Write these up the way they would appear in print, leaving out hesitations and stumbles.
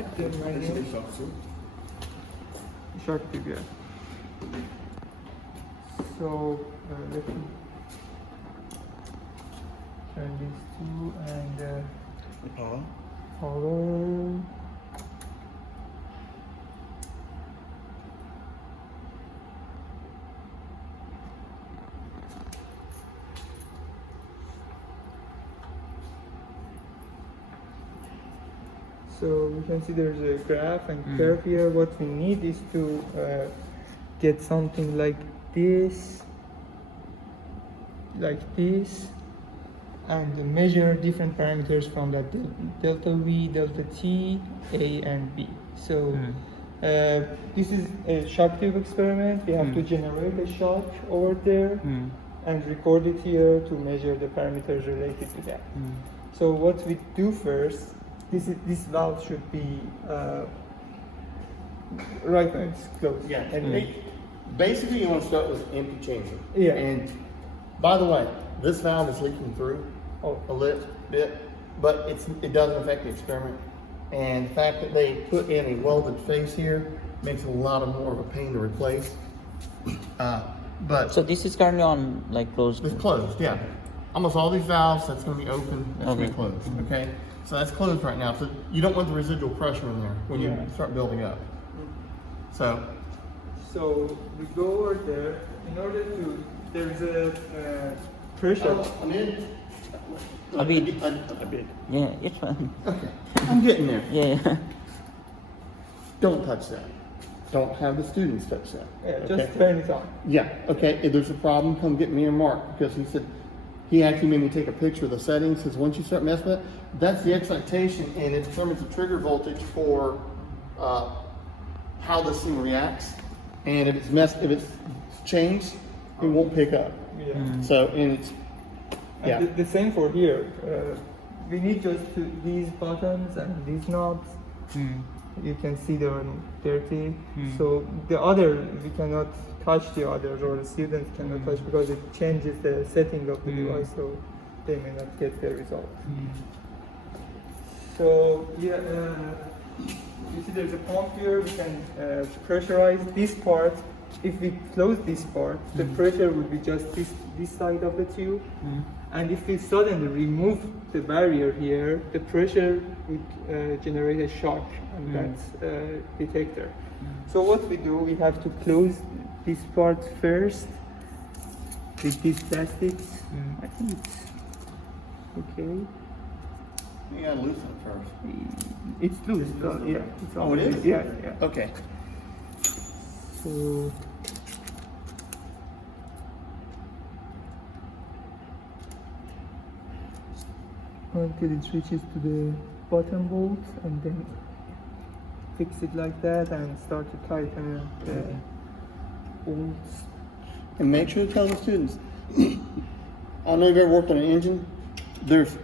that, the manual. Shark tube, yeah. So let me turn these two and power. So you can see there's a graph and curve here. What we need is to get something like this, and measure different parameters from that delta V, delta T, A, and B. So this is a shock tube experiment. We have to generate a shock over there and record it here to measure the parameters related to that. So what we do first, this valve should be right when it's closed. Yeah, and basically you want to start with empty chamber. Yeah. And by the way, this valve is leaking through a little bit, but it doesn't affect the experiment. And the fact that they put in a welded face here makes it a lot more of a pain to replace. But So this is currently on like closed. it's closed, yeah. Almost all these valves, that's going to be open, that's going to be Okay. closed, okay? So that's closed right now, so you don't want the residual pressure in there when you start building up. So, So we go over there. In order to, there's a pressure. I'm in. A bit. A bit. Yeah, it's fine. Okay, I'm getting there. Yeah. Don't touch that. Don't have the students touch that. Yeah, okay? just turn it on. Yeah, okay, if there's a problem, come get me or Mark, because he said, he actually made me take a picture of the settings, because once you start messing with it, that's the excitation, and it determines the trigger voltage for how this thing reacts. And if it's changed, it won't pick up. Yeah. So, and it's, yeah. And the same for here. We need just these buttons and these knobs. You can see they're dirty. So the other, we cannot touch the others, or the students cannot touch, because it changes the setting of the device, so they may not get the result. So yeah, you see there's a pump here. We can pressurize this part. If we close this part, the pressure will be just this side of the tube. And if we suddenly remove the barrier here, the pressure would generate a shock on that detector. So what we do, we have to close this part first with these plastics. I think it's okay. You gotta loosen it first. It's loose. It's Oh, it is? Yeah, yeah. Okay. So until it reaches to the bottom bolt, and then fix it like that and start to tighten the bolts. And make sure to tell the students, I know you've ever worked on an engine, there's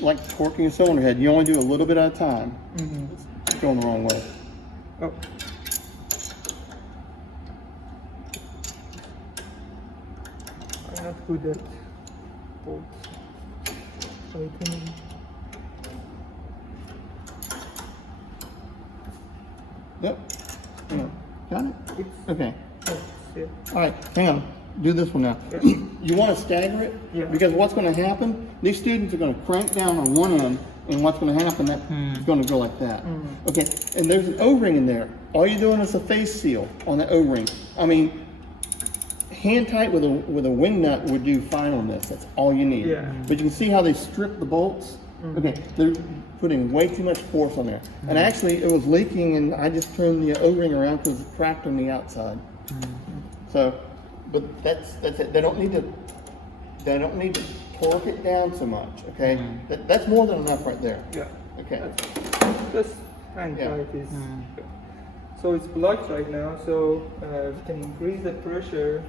like torquing a cylinder head, you only do a little bit at a time. It's going the wrong way. Oh. I'm not good at bolts tightening. Yep. Yeah. Got it? Okay. Yeah. All right, hang on. Do this one now. You want to stagger it? Yeah. Because what's going to happen, these students are going to crank down on one end, and what's going to happen, that it's going to go like that. Okay, and there's an O-ring in there. All you're doing is a face seal on the O-ring. I mean, hand tight with a wing nut would do fine on this. That's all you need. Yeah. But you can see how they strip the bolts. Okay, they're putting way too much force on there. And actually, it was leaking, and I just turned the O-ring around because it cracked on the outside. So, but that's it. They don't need to torque it down so much. Okay, that's more than enough right there. Yeah. Okay. Just hand Yeah. tight is. So it's blocked right now. So we can increase the pressure.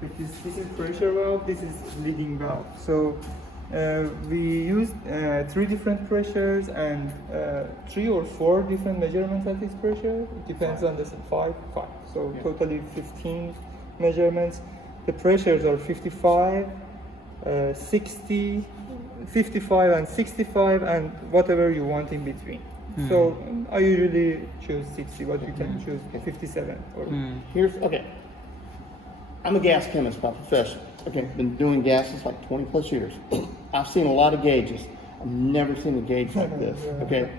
Because this is pressure valve. This is leading valve. So we used 3 different pressures and 3 or 4 different measurements at this pressure. It depends on the 5. So totally 15 measurements. The pressures are 55, 60, 55 and 65, and whatever you want in between. So I usually choose 60, but you can choose 57 or Here's, okay. I'm a gas chemist by profession. Okay, been doing gases like 20 plus years. I've seen a lot of gauges. I've never seen a gauge like this, okay?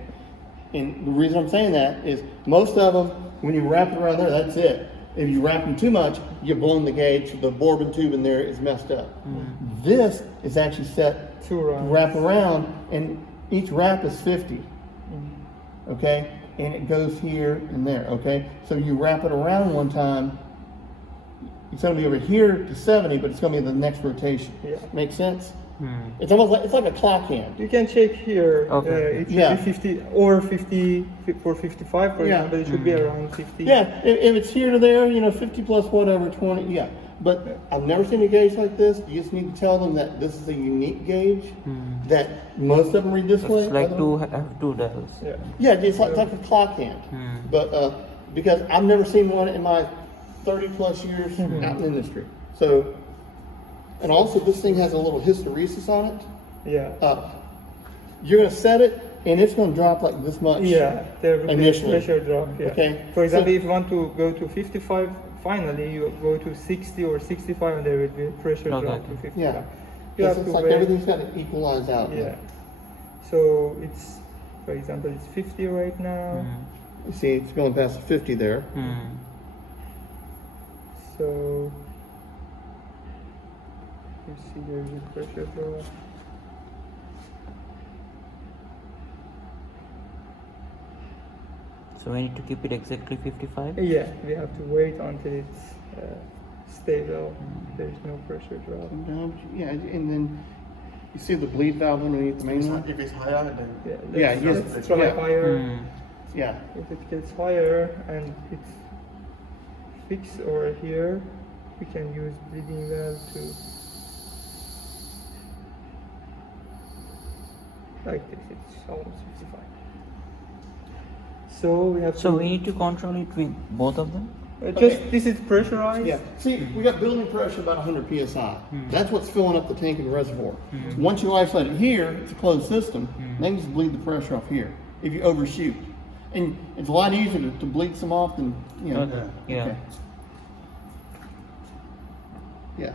And the reason I'm saying that is most of them, when you wrap it around there, that's it. If you wrap them too much, you're blowing the gauge, the Bourbon tube in there is messed up. This is actually set Two to rounds. wrap around, and each wrap is 50. Okay? And it goes here and there, okay? So you wrap it around one time, it's gonna be over here to 70, but it's gonna be the next rotation. Yeah. Make sense? It's almost like, it's like a clock hand. You can check here. Okay. It should Yeah. be 50 or 50 for 55, for Yeah. example. It should be around 50. Yeah, if it's here to there, 50 plus whatever, 20, yeah. But I've never seen a gauge like this. You just need to tell them that this is a unique gauge, that most of them read this way. It's like other- have two dials. Yeah. Yeah, it's like a clock hand. But because I've never seen one in my 30 plus years out in the industry. So, and also this thing has a little hysteresis on it. Yeah. You're gonna set it and it's gonna drop like this much. Yeah, there will be a Initially. pressure drop. Yeah. Okay. For example, So- if you want to go to 55, finally you go to 60 or 65, and there will be a pressure Okay. drop to 55. Yeah. You have It's to like wait. everything's gotta equalize out. Yeah. So it's, for example, it's 50 right now. You see, it's going past the 50 there. So you see there's a pressure drop. So we need to keep it exactly 55. Yeah, we have to wait until it's stable. There's no pressure drop. Yeah, and then you see the bleed valve underneath the main one? If it's higher, then Yeah, Yeah, let's, yes, try yeah. higher. Yeah. If it gets higher and it's fixed over here, we can use bleeding valve to, like this, it's almost 55. So we have So to, we need to control it with both of them. just, Okay. this is pressurized. Yeah. See, we got building pressure about 100 psi. That's what's filling up the tank and the reservoir. Once you isolate it here, it's a closed system. Then you just bleed the pressure off here if you overshoot. And it's a lot easier to bleed some off than, Okay. Yeah. Okay. Yeah.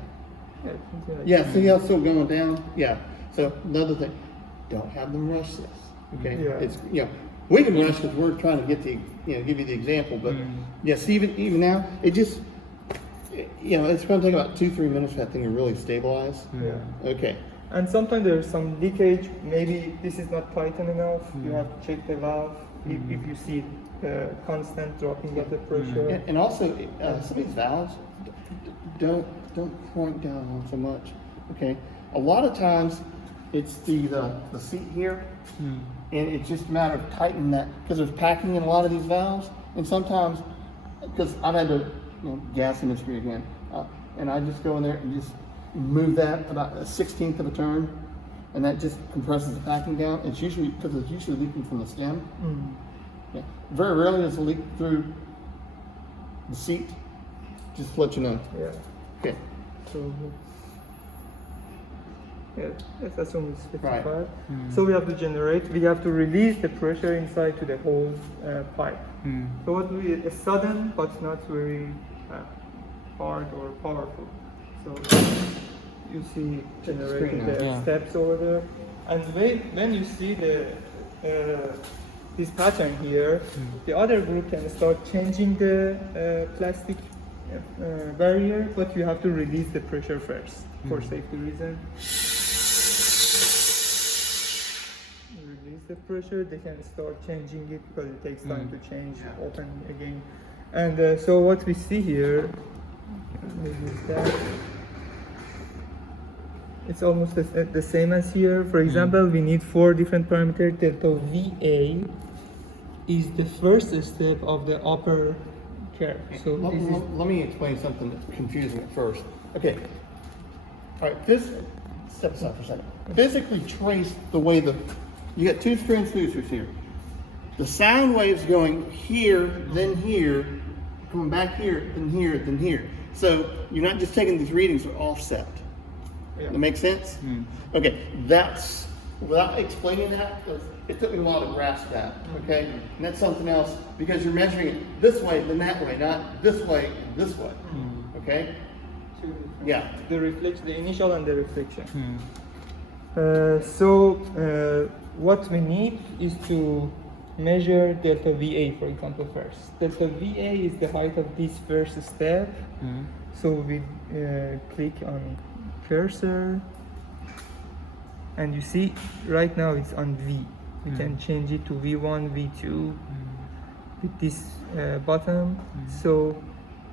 Yeah, something like Yeah, see how it's still going down? Yeah. So another thing, don't have them rush this. Okay. Yeah. It's we can rush because we're trying to get the give you the example, but yes, even now it just it's going to take about 2-3 minutes for that thing to really stabilize. Yeah. Okay. And sometimes there's some leakage. Maybe this is not tightened enough. You have to check the valve if you see constant dropping of the pressure. Yeah, and also some of these valves don't crank down on so much. Okay. A lot of times it's the seat here. And it's just a matter of tightening that because there's packing in a lot of these valves, and sometimes because I've had to gas industry again, and I just go in there and just move that about a 1/16 of a turn, and that just compresses the packing down. It's usually because it's usually leaking from the stem. Yeah. Very rarely does it leak through the seat. Just to let you know. Yeah. Okay. So let's assume it's 55. Right. So we have to generate. We have to release the pressure inside to the whole pipe. So what will be a sudden but not very hard or powerful. So you see generating screen the now. Yeah. steps over there, and when you see the this pattern here, the other group can start changing the plastic barrier, but you have to release the pressure first for safety reason. Release the pressure, they can start changing it because it takes time to change, open again. And so what we see here is that it's almost the same as here. For example, we need 4 different parameters. Delta VA is the first step of the upper curve. So Let, this is let me explain something that's confusing at first. Okay. All right. Step aside for a second. Physically trace the way you got 2 transducers here. The sound waves going here, then here, coming back here, then here, then here. So you're not just taking these readings; they're offset. Yeah. That makes sense? Okay. That's without explaining that. it took me a while to grasp that, okay? And that's something else, because you're measuring it this way, then that way, not this way, and this way, okay? Two different- Yeah. The reflection, the initial and the reflection. Hmm. What we need is to measure delta VA, for example, first. Delta VA is the height of this first step. Hmm. So we click on cursor, and you see right now it's on V. We can change it to V1, V2 with this button. So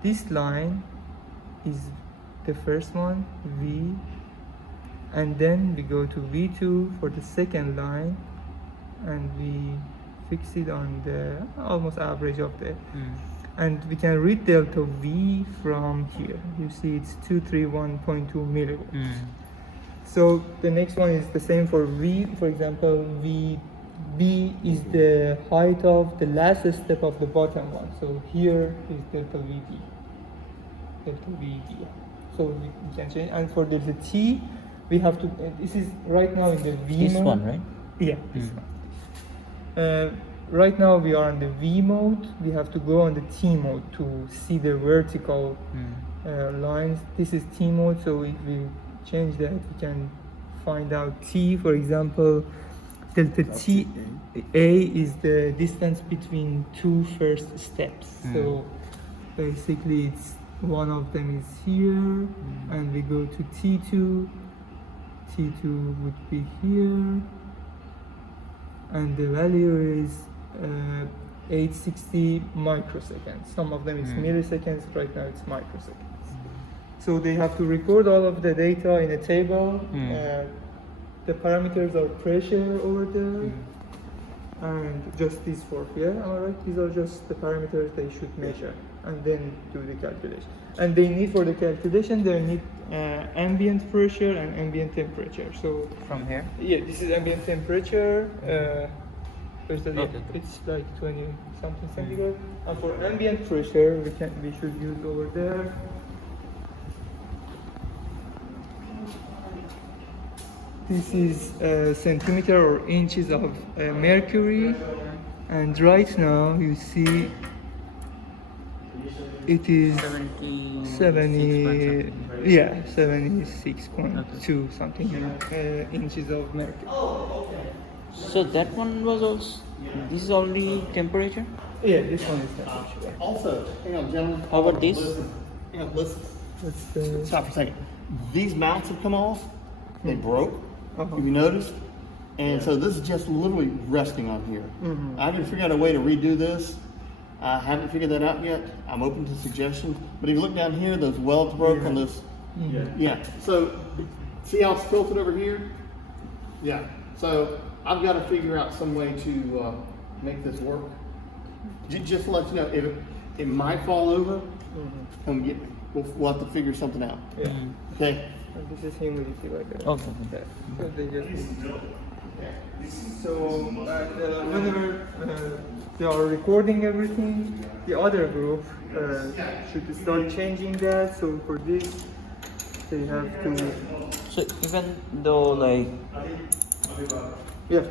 this line is the first one, V, and then we go to V2 for the second line, and we fix it on the almost average of the, and we can read delta V from here. You see it's 231.2 millivolts. So the next one is the same for V. For example, VB is the height of the last step of the bottom one. So here is delta VD. Delta VD. So we can change. And for delta T, we have to. This is right now in the V This mode. one, right? Yeah, this one. Right now we are on the V mode. We have to go on the T mode to see the vertical lines. This is T mode, so if we change that, we can find out T. For example, delta T A is the distance between two first steps. So basically, it's one of them is here, and we go to T2. T2 would be here, and the value is 860 microseconds. Some of them is milliseconds. Right now, it's microseconds. So they have to record all of the data in a table. The parameters are pressure over there, and just these four here. All right, these are just the parameters they should measure, and then do the calculation. And they need for the calculation, they need ambient pressure and ambient temperature. So From here? yeah, this is ambient temperature. First of all, Okay. it's like 20 something centigrade. And for ambient pressure, we should use over there. This is centimeter or inches of mercury, and right now you see it is 70, yeah, 76.2 something inches of mercury. So that one was also, this is only temperature? Yeah, this one is temperature. Also, hang on, gentlemen. How about this? Listen. Hang on, listen. That's the Stop for a second. These mounts have come off. They broke. Uh-huh. Have you noticed? And so this is just literally resting on here. I haven't figured out a way to redo this. I haven't figured that out yet. I'm open to suggestions. But if you look down here, those welds broke on this. Yeah. So see how it's tilted over here? Yeah. So I've got to figure out some way to make this work. Just to let you know, if it might fall over, come get me. We'll have to figure something out. yeah. Okay. And this is humidity like that. Okay. Yeah. So they just. So whenever they are recording everything, the other group should start changing that. So for this, they have to. So even though like Yeah.